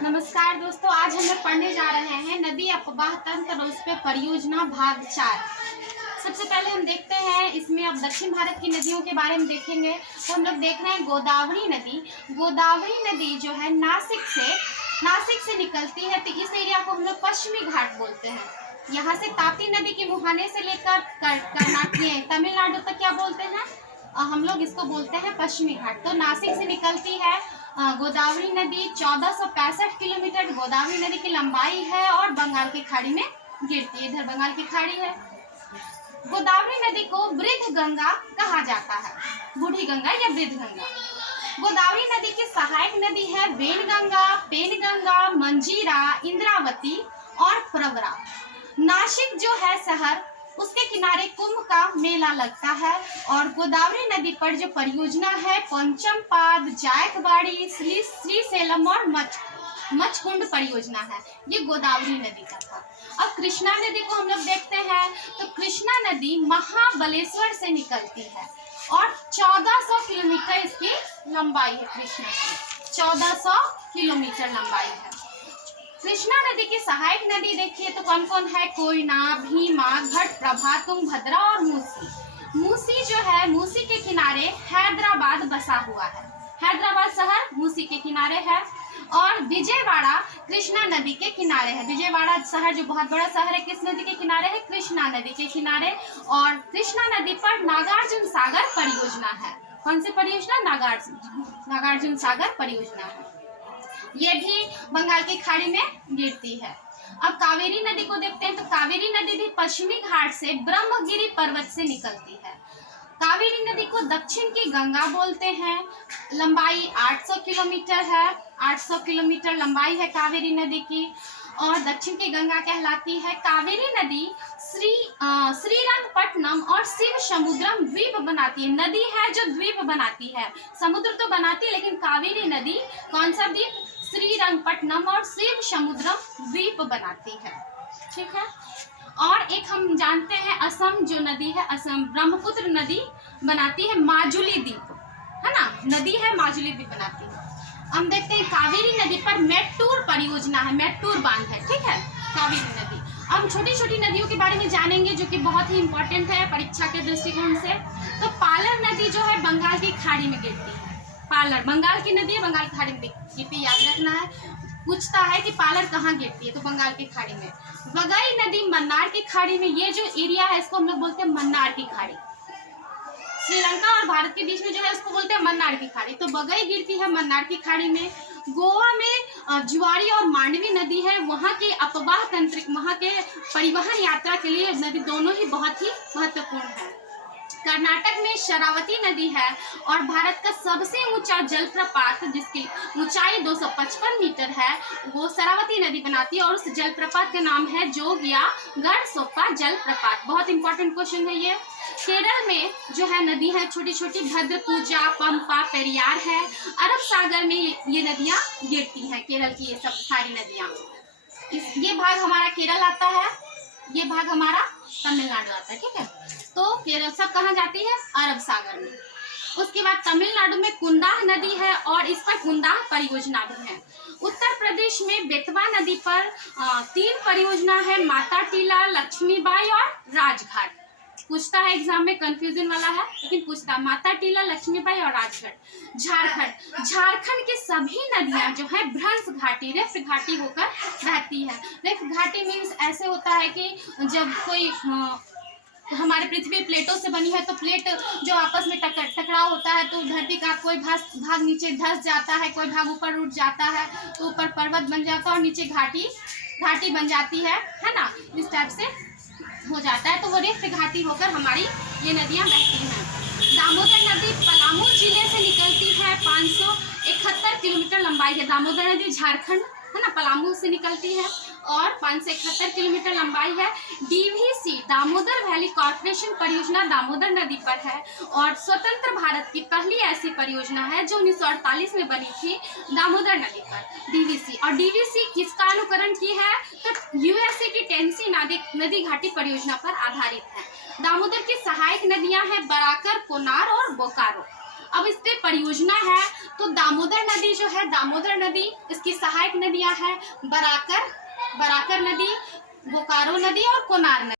नमस्कार दोस्तों, आज हम लोग पढ़ने जा रहे हैं नदी अपवाह तंत्र और उस पे परियोजना भाग 4। सबसे पहले हम देखते हैं इसमें अब दक्षिण भारत की नदियों के बारे में देखेंगे। तो हम लोग देख रहे हैं गोदावरी नदी। गोदावरी नदी जो है नासिक से निकलती है, तो इस एरिया को हम लोग पश्चिमी घाट बोलते हैं। यहाँ से ताप्ती नदी के मुहाने से लेकर कर्नाटक तमिलनाडु तक क्या बोलते हैं, हम लोग इसको बोलते हैं पश्चिमी घाट। तो नासिक से निकलती है गोदावरी नदी 1465 किलोमीटर गोदावरी नदी की लंबाई है और बंगाल की खाड़ी में गिरती है। इधर बंगाल की खाड़ी है। गोदावरी नदी को वृद्ध गंगा कहा जाता है, बूढ़ी गंगा या वृद्ध गंगा। गोदावरी नदी की सहायक नदी है वेनगंगा, पेनगंगा, मंजीरा, इंद्रावती और प्रवरा। नासिक जो है शहर, उसके किनारे कुंभ का मेला लगता है। और गोदावरी नदी पर जो परियोजना है पंचमपाद, जायकवाड़ी, श्रीशैलम और मचकुंड परियोजना है, ये गोदावरी नदी का था। अब कृष्णा नदी को हम लोग देखते हैं। तो कृष्णा नदी महाबलेश्वर से निकलती है और 1400 किलोमीटर इसकी लंबाई है। कृष्णा की 1400 किलोमीटर लंबाई है। कृष्णा नदी की सहायक नदी देखिए तो कौन कौन है, कोयना, भीमा, घटप्रभा, तुंगभद्रा और मूसी। मूसी जो है, मूसी के किनारे हैदराबाद बसा हुआ है। हैदराबाद शहर मूसी के किनारे है। और विजयवाड़ा कृष्णा नदी के किनारे है। विजयवाड़ा शहर जो बहुत बड़ा शहर है, किस नदी के किनारे है, कृष्णा नदी के किनारे। और कृष्णा नदी पर नागार्जुन सागर परियोजना है। कौन सी परियोजना, नागार्जुन सागर परियोजना है। ये भी बंगाल की खाड़ी में गिरती है। अब कावेरी नदी को देखते हैं। तो कावेरी नदी भी पश्चिमी घाट से ब्रह्मगिरी पर्वत से निकलती है। कावेरी नदी को दक्षिण की गंगा बोलते हैं। लंबाई 800 किलोमीटर है। 800 किलोमीटर लंबाई है कावेरी नदी की और दक्षिण की गंगा कहलाती है। कावेरी नदी श्रीरंगपट्टनम और शिव समुद्रम द्वीप बनाती है। नदी है जो द्वीप बनाती है, समुद्र तो बनाती है, लेकिन कावेरी नदी कौन सा द्वीप, श्रीरंगपट्टनम और शिव समुद्रम द्वीप बनाती है। ठीक है। और एक हम जानते हैं असम जो नदी है, असम ब्रह्मपुत्र नदी बनाती है माजुली द्वीप, है ना, नदी है माजुली द्वीप बनाती है। हम देखते हैं कावेरी नदी पर मेट्टूर परियोजना है, मेट्टूर बांध है। ठीक है, कावेरी नदी। अब छोटी छोटी नदियों के बारे में जानेंगे जो कि बहुत ही इंपॉर्टेंट है परीक्षा के दृष्टिकोण से। तो पालर नदी जो है बंगाल की खाड़ी में गिरती है। पालर बंगाल की नदी है, बंगाल की खाड़ी में गिरती, याद रखना है। पूछता है कि पालर कहाँ गिरती है, तो बंगाल की खाड़ी में। वगई नदी मन्नार की खाड़ी में, ये जो एरिया है इसको हम लोग बोलते हैं मन्नार की खाड़ी। श्रीलंका और भारत के बीच में जो है उसको बोलते हैं मन्नार की खाड़ी। तो बगई गिरती है मन्नार की खाड़ी में। गोवा में जुआरी और मांडवी नदी है, वहाँ के अपवाह तंत्र, वहाँ के परिवहन यात्रा के लिए नदी दोनों ही बहुत ही महत्वपूर्ण है। कर्नाटक में शरावती नदी है और भारत का सबसे ऊंचा जलप्रपात जिसकी ऊंचाई 255 मीटर है, वो शरावती नदी बनाती है और उस जलप्रपात का नाम है जोगिया गढ़सोप्पा जलप्रपात। बहुत इंपॉर्टेंट क्वेश्चन है ये। केरल में जो है नदी है छोटी छोटी, भद्रपूजा, पंपा, पेरियार है। अरब सागर में ये नदियां गिरती हैं, केरल की ये सब सारी नदियां। ये भाग हमारा केरल आता है, ये भाग हमारा तमिलनाडु आता है। ठीक है, तो केरल सब कहाँ जाती है, अरब सागर में। उसके बाद तमिलनाडु में कुंदाह नदी है और इस पर कुंदाह परियोजना भी है। उत्तर प्रदेश में बेतवा नदी पर 3 परियोजना है, माता टीला, लक्ष्मीबाई और राजघाट। पूछता है एग्जाम में, कंफ्यूजन वाला है लेकिन पूछता है, माता टीला, लक्ष्मीबाई और राजघाट। झारखंड के सभी नदियां जो है भ्रंश घाटी, रिफ्ट घाटी होकर बहती है। रिफ्ट घाटी मीन्स ऐसे होता है कि जब कोई हमारे पृथ्वी प्लेटों से बनी है, तो प्लेट जो आपस में टकराव होता है, तो धरती का कोई भाग नीचे धंस जाता है, कोई भाग ऊपर उठ जाता है, तो ऊपर पर्वत बन जाता है और नीचे घाटी बन जाती है ना, इस टाइप से हो जाता है। तो वो रिफ्ट घाटी होकर हमारी ये नदियाँ बहती हैं। दामोदर नदी पलामू जिले से निकलती है, 571 किलोमीटर लंबाई है। दामोदर नदी झारखंड है ना, पलामू से निकलती है और 571 किलोमीटर लंबाई है। डीवीसी दामोदर वैली कॉर्पोरेशन परियोजना दामोदर नदी पर है और स्वतंत्र भारत की पहली ऐसी परियोजना है जो 1948 में बनी थी दामोदर नदी पर, डीवीसी। और डीवीसी किसका अनुकरण की है, तो यूएसए की टेनेसी नदी घाटी परियोजना पर आधारित है। दामोदर की सहायक नदियां हैं बराकर, कोनार और बोकारो। अब इस पे परियोजना है तो दामोदर नदी जो है, दामोदर नदी, इसकी सहायक नदियां हैं बराकर नदी, बोकारो नदी और कोनार नदी।